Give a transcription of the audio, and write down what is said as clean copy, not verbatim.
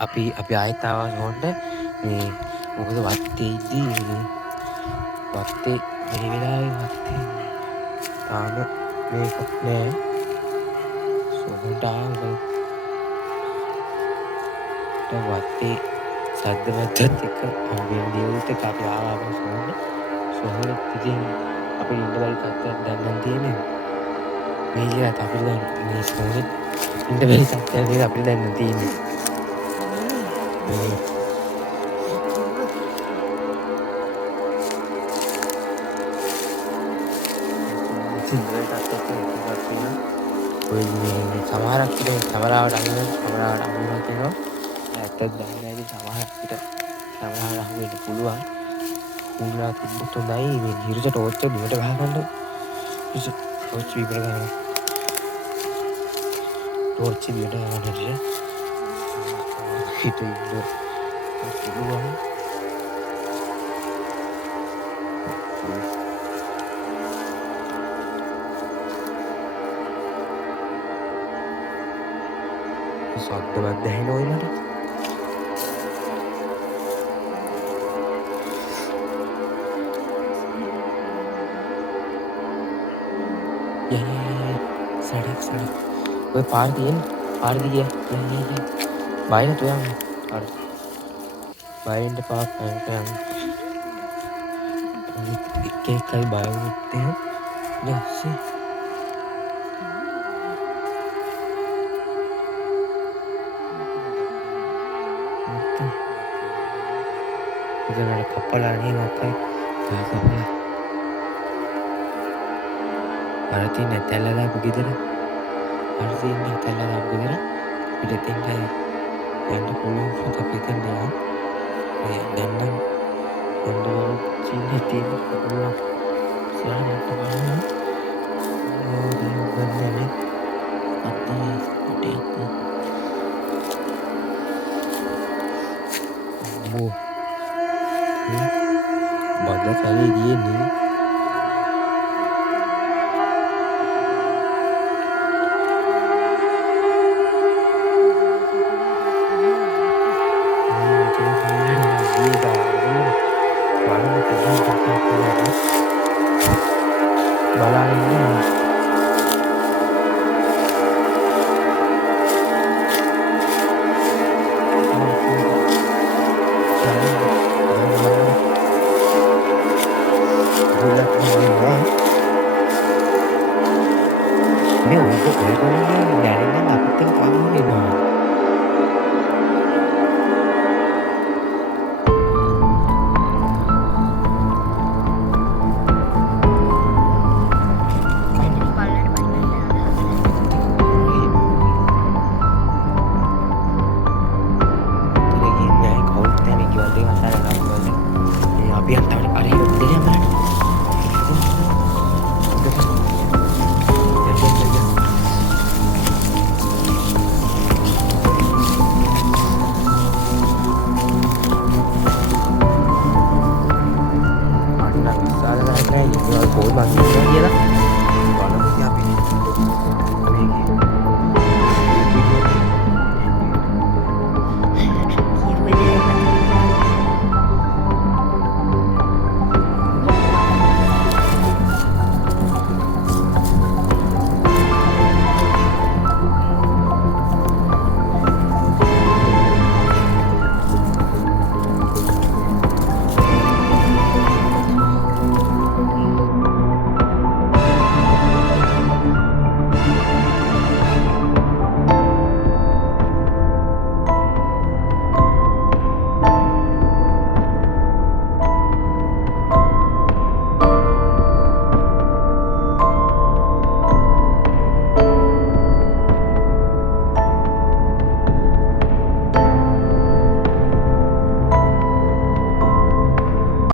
අපි ආයෙත් ආවා සෝන්ට මේ මොකද වත්තේ ඉද්දී වත්තේ මේ වෙලාවේ වත්තේ තාම මේකක් නෑ සෝන්ට ආවා වත්තේ සද්ද මැද්දත් එක්ක වෙන දේවලුත් එක්ක අපි ආවා සෝන්ට සෝන්ට ඉතින් අපිට ඉන්න බැරි තත්ත්වයක් දැන් නම් තියෙන්නේ මේ ජීවිත අපිට දැන් මේ සෝන්ට ඉන්න බැරි තත්ත්වයක් නේද අපිට දැන් නම් තියෙන්නේ ඔය සමහරක් විට කැමරාවට අහුවෙනවා කැමරාවට අහුවෙනවා කියනවා ඇත්තද දන්නේ නැහැ ඉතින් සමහරක් විට කැමරාවට අහුවෙන්න පුළුවන් උන්ලා තිබ්බොත් හොඳයි මේ හිරුට ටෝච් එක බිමට ගහගන්න ටෝච් බිමට ගහන්න ටෝච් එක බිමට ගහන්න හිට ඉන්න පුළුවන් සද්දවත් දැහෙනවයි මට සඩක් ඔය පාර තියෙන්නේ පාර දිගේ බය නැතුව යන්න පාර බය වෙන්න එපා යන්න එක එකයි බය වුණොත් එහෙම ඊපස්සේ ඉතින් කපලා නේ මොකයි කපලා අර තියෙන තැල්ල දාපු ගෙදර අර තියෙන තැල්ල දාපු ගෙදර පිටින් යන්න පුළුවන් පුත පිටින් යනවා දැන් නම් එන්ඩෝ චීනේ තියෙන පුළුවන් සාරට බලන්න ඕනේ අතේ පිටේ බද කැලේ ගියේ